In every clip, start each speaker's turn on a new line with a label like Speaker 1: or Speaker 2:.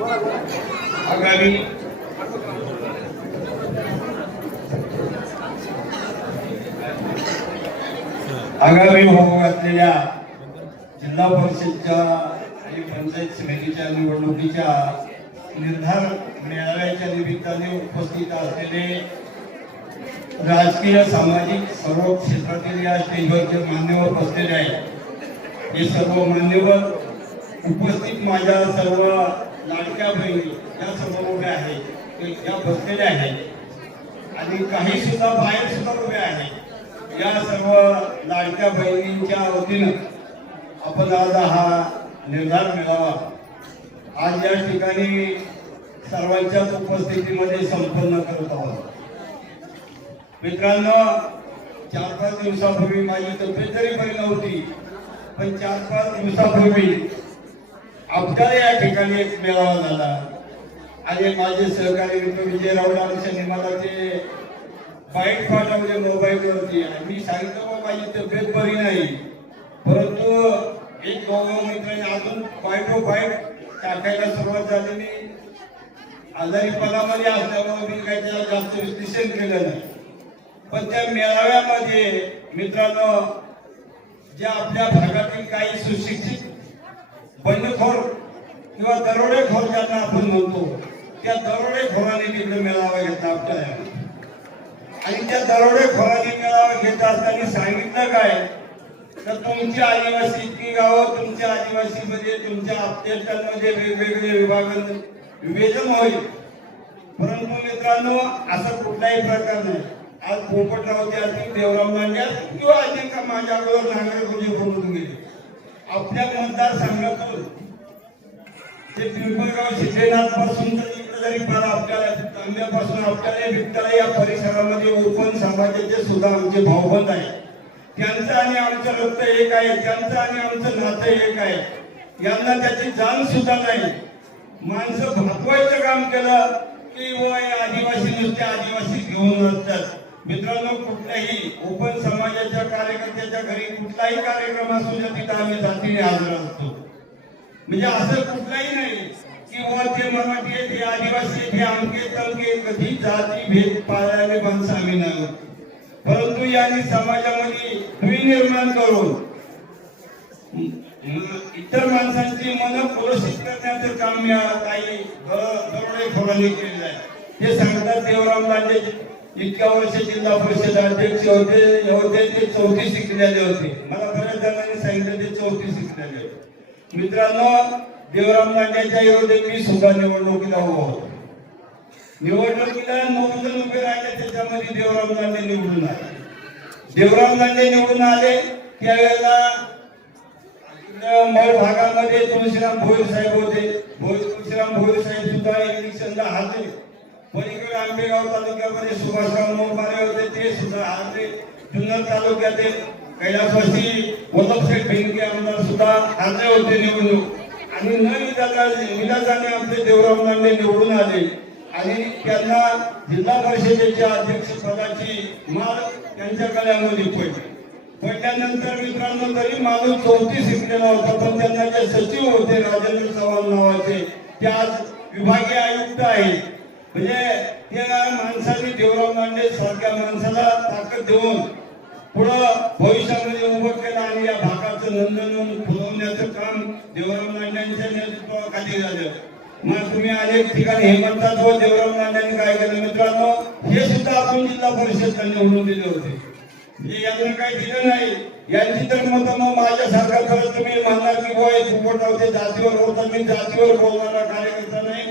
Speaker 1: आगामी भागातल्या जिल्हा परिषदच्या आणि पंचायत समितीच्या निवडणुकीच्या निर्धार मेळाव्याच्या निमित्ताने उपस्थित असलेले राजकीय सामाजिक सर्व क्षेत्रातील या स्टेजवरचे मान्यवर बसलेले आहेत हे सर्व मान्यवर उपस्थित माझ्या सर्व लाडक्या बहिणी या समोर उभ्या आहेत या बसलेल्या आहे आणि काही सुद्धा बाहेर सुद्धा उभे आहेत या सर्व लाडक्या बहिणींच्या वतीनं आपण आज हा निर्धार मिळावा आज या ठिकाणी सर्वांच्याच उपस्थितीमध्ये संपन्न करत आहोत मित्रांनो चार पाच दिवसापूर्वी माझी तब्येत जरी बरी नव्हती पण चार पाच दिवसापूर्वी आपल्याला या ठिकाणी एक मेळावा झाला आणि माझे सहकारी विजय राऊत यांनी मला ते म्हणजे मोबाईल मोबाईलवरती आणि मी सांगितलं मग माझी तब्येत बरी नाही परंतु एक मित्रांनी अजून बाईटो बाईट टाकायला सुरुवात झाली आजारी पदामध्ये असल्यामुळे मी काही त्याला जास्त विश्लेषण केलं नाही पण त्या मेळाव्यामध्ये मित्रांनो ज्या आपल्या भागातील काही सुशिक्षित बंडखोर किंवा दरोडेखोर ज्यांना आपण म्हणतो त्या दरोडेखोराने तिकडे मेळावा घेता आपल्या आणि त्या दरोडेखोराने मेळावा घेत असताना सांगितलं काय तर तुमच्या आदिवासी इतकी गावं तुमच्या आदिवासी मध्ये तुमच्या अत्यंतांमध्ये वेगवेगळे विभाग विभेदन होईल परंतु मित्रांनो असं कुठलाही प्रकार नाही आज पोपटराव ते असतील देवराम मांड्या किंवा अजून माझ्याकडून नागरिक नांगरे गुरुजी गेले आपल्या मतदारसंघातून ते पिंपळगाव शिंदेनाथ पासून तरी जरी फार आपल्याला तांब्यापासून आपल्याला विकताला या परिसरामध्ये ओपन समाजाचे सुद्धा आमचे भावबंद आहे त्यांचं आणि आमचं रक्त एक आहे त्यांचं आणि आमचं नातं एक आहे यांना त्याची जाण सुद्धा नाही माणसं भागवायचं काम केलं की आदिवासी नुसते आदिवासी घेऊन असतात मित्रांनो कुठल्याही ओपन समाजाच्या कार्यकर्त्याच्या घरी कुठलाही कार्यक्रम असू द्या तिथे आम्ही जातीने हजर असतो म्हणजे असं कुठलाही नाही की व ते मराठी आहे ते आदिवासी ते अमके तमके कधी जाती भेद पाळल्याने माणसं आम्ही नाही परंतु यांनी समाजामध्ये विनिर्माण करून इतर माणसांची मन पुरस्थित करण्याचं काम या काही दरोडेखोरांनी केलेलं आहे ते सांगतात देवराम राजे इतक्या वर्ष जिल्हा परिषद अध्यक्ष होते होते ते चौथी शिकलेले होते मला बऱ्याच जणांनी सांगितलं ते चौथी शिकलेले होते मित्रांनो देवराम गांधीच्या विरोधात मी सुद्धा निवडणुकीला उभा होतो निवडणुकीला नऊ जण उभे राहिले त्याच्यामध्ये देवराम गांधी निवडून आले देवराम गांधी निवडून आले त्यावेळेला मळ भागामध्ये तुळशीराम भोईर साहेब होते भोईर तुळशीराम भोईर साहेब सुद्धा इलेक्शनला हजर पलीकडे आंबेगाव तालुक्यामध्ये सुभाषराव मोहपारे होते ते सुद्धा आमचे जुन्नर तालुक्यातील कैलासवासी वल्लभशेठ भेंडके आमदार सुद्धा आले होते निवडणूक आणि न विधाता विधाताने आमचे देवराव लांडे निवडून आले आणि त्यांना जिल्हा परिषदेच्या अध्यक्षपदाची माल त्यांच्या गळ्यामध्ये पडली पडल्यानंतर मित्रांनो तरी माणूस चौतीस शिकलेला होता पण त्यांना जे सचिव होते राजेंद्र चव्हाण नावाचे ते आज विभागीय आयुक्त आहेत म्हणजे त्या माणसाने देवराव मांडे सारख्या माणसाला ताकद देऊन पुढं भविष्यामध्ये उभं केलं आणि या भागाचं नंदनवन फुलवण्याचं काम देवराव मांड्यांच्या नेतृत्वाखाली झालं मग तुम्ही अनेक ठिकाणी म्हणतात व देवराव मांड्यांनी काय केलं मित्रांनो हे सुद्धा आपण जिल्हा परिषद त्यांनी म्हणून दिले होते म्हणजे यांना काही दिलं नाही यांची तर मत मग माझ्यासारखा खरं तुम्ही म्हणणार की बोय फुकट होते जातीवर होता मी जातीवर बोलणारा कार्यकर्ता नाही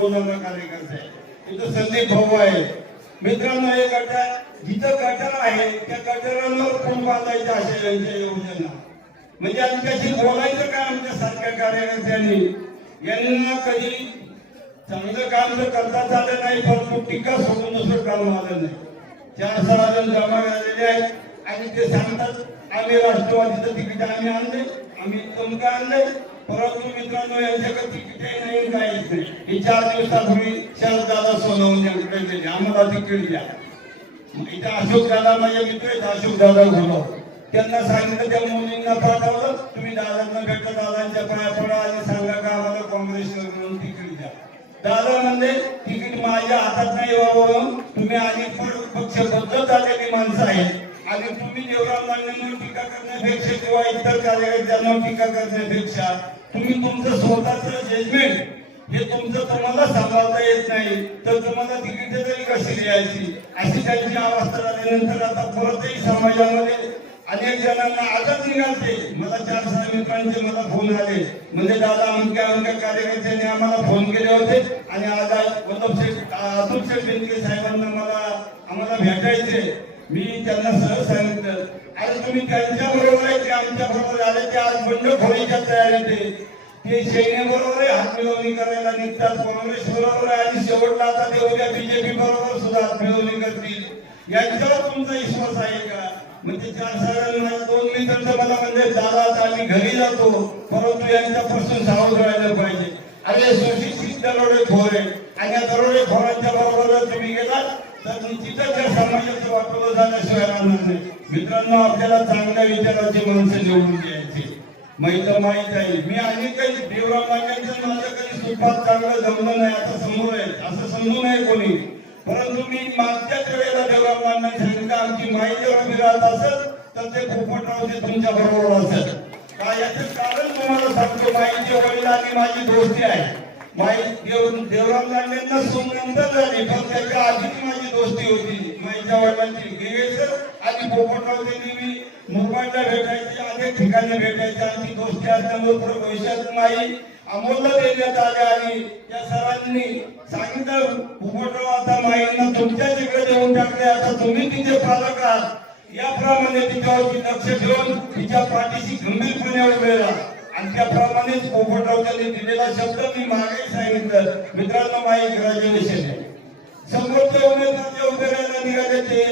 Speaker 1: मोहनाना कार्यकर्ते तिथं संदीप भाऊ आहे मित्रांनो हे गटा जिथं गटर आहे त्या गटारांवर फोन बांधायचा असे यांच्या योजना म्हणजे आमच्याशी बोलायचं काय आमच्या सारख्या कार्यकर्त्यांनी यांना कधी चांगलं काम तर करता झालं नाही परंतु टीका सोडून दुसरं काम आलं नाही चार सहा जण जमा झालेले आहेत आणि ते सांगतात आम्ही राष्ट्रवादीचं तिकीट आम्ही आणले आम्ही तुमका आणले परंतु मित्रांनो यांच्याकडे तिकीटही नाही काहीच नाही चार दिवसापूर्वी शरद दादा सोनवून आम्हाला तिकीट द्या इथे अशोक दादा माझे मित्र आहेत अशोक दादा झालो त्यांना सांगितलं त्या मुलींना पाठवलं तुम्ही दादांना भेटलं दादांच्या पाया पडा आणि सांगा का आम्हाला काँग्रेस म्हणून तिकीट द्या दादा म्हणजे तिकीट माझ्या हातात नाही बाबा तुम्ही आधी पक्ष बदलत आलेली माणसं आहेत आणि तुम्ही देवरामांवर टीका करण्यापेक्षा किंवा इतर कार्यकर्त्यांवर टीका करण्यापेक्षा तुम्ही तुमचं स्वतःच जजमेंट हे तुमचं तुम्हाला सांभाळता येत नाही तर तुम्हाला तिकीट तरी कशी लिहायची अशी त्यांची अवस्था झाल्यानंतर आता परतही समाजामध्ये अनेक जणांना आजच निघालते मला चार सहा मित्रांचे मला फोन आले म्हणजे दादा अमक्या अमक्या कार्यकर्त्यांनी आम्हाला फोन केले होते आणि आज वल्लभ शेठ अतुल शेठ साहेबांना मला आम्हाला भेटायचे मी त्यांना सहज सांगितलं तुम्ही त्यांच्या बरोबर आहे ते आमच्या बरोबर आले ते आज बंडखोरीच्या तयारीत आहे ते सैन्याबरोबर हातमिळवणी करायला निघतात काँग्रेस आणि शेवटला आता ते उद्या बीजेपी बरोबर सुद्धा हातमिळवणी करतील यांच्यावर तुमचा विश्वास आहे का म्हणजे चार साहेबांना दोन मिनिटांचं मला म्हणजे दादा आता आम्ही घरी जातो परंतु यांच्यापासून सावध राहिलं पाहिजे अरे सुशिक्षित दरोडे खोरे आहे आणि या दरोडे खोरांच्या बरोबर तुम्ही गेलात तर निश्चितच या समाजाचं वाटोळं जाण्याशिवाय राहणार नाही मित्रांनो आपल्याला चांगल्या विचाराची माणसं निवडून द्यायची महिला माहित आहे मी आणि काही देवरा मागायचं माझं काही स्वरूपात चांगलं जमलं नाही असं समोर आहे असं समजू नये कोणी परंतु मी मागच्याच वेळेला देवरा मागण्याची सांगितलं आमची माई जेव्हा असेल तर ते पोपटरावचे तुमच्या बरोबर असेल का याचं कारण तुम्हाला सांगतो माईचे वडील आणि माझी दोस्ती आहे माई देव देवरामदांनी सोमनंतर झाली फक्त एका आधीच माझी दोस्ती होती माईच्या वडिलांची दिवेसर आधी पोपटराव देवी मुंबईला भेटायची अनेक ठिकाणी भेटायची आमची दोस्ती असल्यामुळे पुढे भविष्यात माई अमोलला देण्यात आल्या आणि या सरांनी सांगितलं पोपटराव आता माईंना तुमच्या तिकडे देऊन टाकले आता तुम्ही तिचे पालक आहात याप्रमाणे तिच्यावरती लक्ष ठेवून तिच्या पाठीशी गंभीरपणे उभे राहा आणि त्याप्रमाणेच पोपटराव दिलेला शब्द मी मागे सांगितलं मित्रांनो माझे ग्रॅज्युएशन आहे समोरचे उमेदवार जे उभे निघाले ते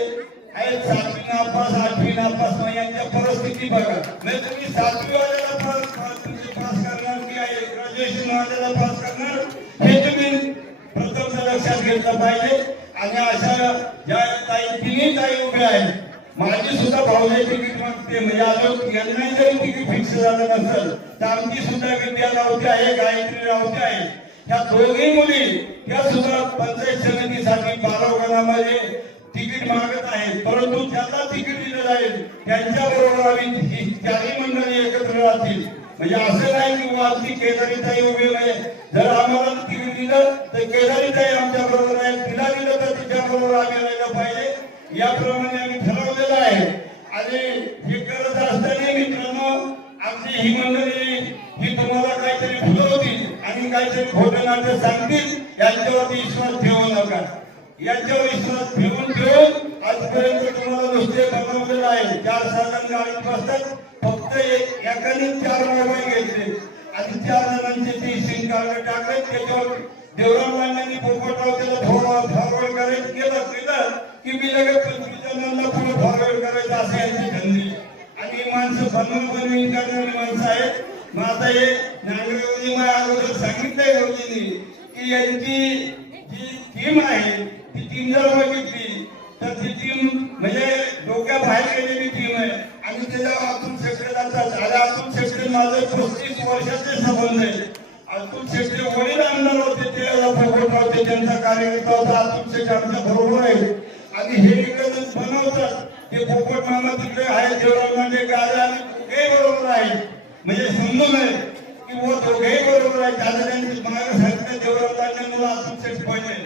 Speaker 1: आहेत सातवी नापास आठवी नापास नाही यांच्या परिस्थिती बघा नाही तुम्ही सातवी वाल्याला पास पास करणार की आहे ग्रॅज्युएशन वाल्याला पास करणार हे तुम्ही प्रथमच लक्षात घेतलं पाहिजे आणि अशा ज्या ताई तिन्ही ताई उभ्या आहेत माझी सुद्धा भावने की मागते म्हणजे आज यांना जरी तिकीट फिक्स झालं नसेल तर आमची सुद्धा विद्या लावते आहे गायत्री रावते आहे ह्या दोघी मुली या सुद्धा पंचायत समितीसाठी बारावगणामध्ये तिकीट मागत आहेत परंतु त्यांना तिकीट दिलं जाईल त्यांच्या बरोबर आम्ही त्याही चारही मंडळी एकत्र राहतील म्हणजे असं नाही की केदारी केदारीताई उभी नाही जर आम्हाला तिकीट दिलं तर केदारीताई आमच्या बरोबर आहे तिला दिलं तर तिच्या बरोबर आम्ही राहिलं पाहिजे याप्रमाणे त्यांना सांगतील यांच्यावर विश्वास ठेवू नका यांच्यावर विश्वास ठेवून ठेवून आजपर्यंत तुम्हाला नुसते बनवलेलं आहे चार साधारण गाडी बसतात फक्त एकाने चार मोबाईल घेतले आणि चार जणांचे ती सिम कार्ड टाकले त्याच्यावर देवरामांनी पोपटराव त्याला थोडं फॉरवर्ड करायचं केलं केलं की मी लगेच पंचवीस जणांना थोडं फॉरवर्ड करायचं असं यांची धंदी आणि माणसं बनवून की यांची जी टीम आहे ती टीम जर बघितली तर ती टीम म्हणजे डोक्या बाहेर गेलेली टीम आहे आणि त्याच्या अतुल शेट्टीचा झाला अतुल शेट्टी माझं पस्तीस वर्षाचे संबंध आहे अतुल शेट्टी वडील आमदार होते ते फोकट होते त्यांचा कार्यकर्ता होता अतुल शेट्टी आमच्या बरोबर आहे आणि हे इकडे बनवतात ते फोकट मामा तिकडे आहे जेवढा म्हणजे गाड्या हे बरोबर आहे म्हणजे समजून आहे की वो दोघेही बरोबर आहे मला पाहिजे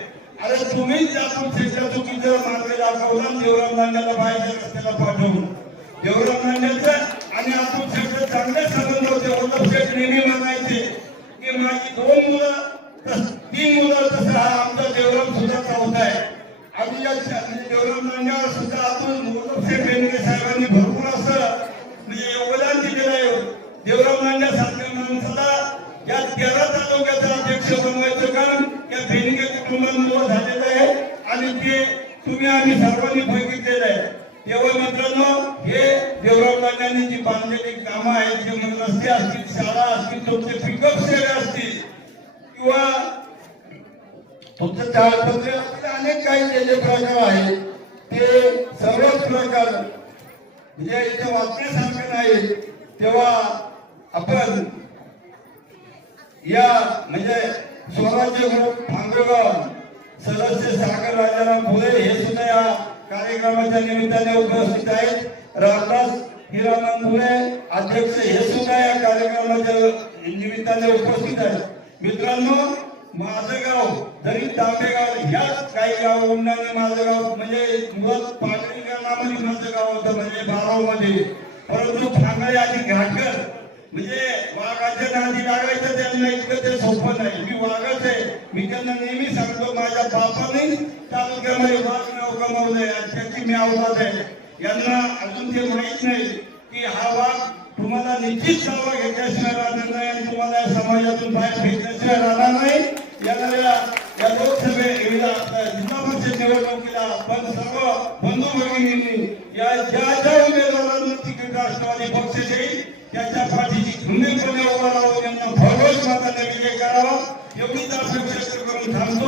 Speaker 1: अरे तुम्ही आत्मशेषला चुकीचं मार्ग दाखवला देवरामदांड्याला बाहेरच्या रस्त्याला पाठवून देवरामदांड्याचं आणि आत्मशेषचं चांगले संबंध होते नेहमी फक्त त्या आपले अनेक काही जे जे प्रकार आहेत ते सर्वच प्रकार म्हणजे इथे वाचण्यासारखे नाही तेव्हा आपण या म्हणजे स्वराज्य ग्रुप भांगरगाव सदस्य सागर राजाराम फुले हे सुद्धा या कार्यक्रमाच्या निमित्ताने उपस्थित आहेत रामदास हिरानंद फुले अध्यक्ष हे सुद्धा या कार्यक्रमाच्या निमित्ताने उपस्थित आहेत मित्रांनो माझं गाव जरी तांबेगाव ह्याच काही गाव उन्हाने माझं गाव म्हणजे मुळात पाटणी गावामध्ये माझं गाव होतं म्हणजे बाराव मध्ये परंतु ठाकरे आणि घाटकर म्हणजे वाघाच्या नादी लागायचं त्यांना इतकं ते सोपं नाही मी वाघच आहे मी त्यांना नेहमी सांगतो माझ्या बापाने तालुक्यामध्ये वाघ नाव कमावलंय त्याची मी आवाज आहे यांना अजून ते माहीत नाही की हा वाद तुम्हाला निश्चित सहभाग घेतल्याशिवाय राहणार नाही आणि तुम्हाला या समाजातून बाहेर फेकल्याशिवाय राहणार नाही याला या लोकसभे जिल्हा परिषद निवडणुकीला पण सर्व बंधू भगिनींनी या ज्या ज्या उमेदवारांना तिकीट राष्ट्रवादी पक्ष देईल त्याच्या पाठीची खंबीरपणे उभा राहून यांना भरघोस मताने विजय करावा एवढीच अपेक्षा करून थांबतो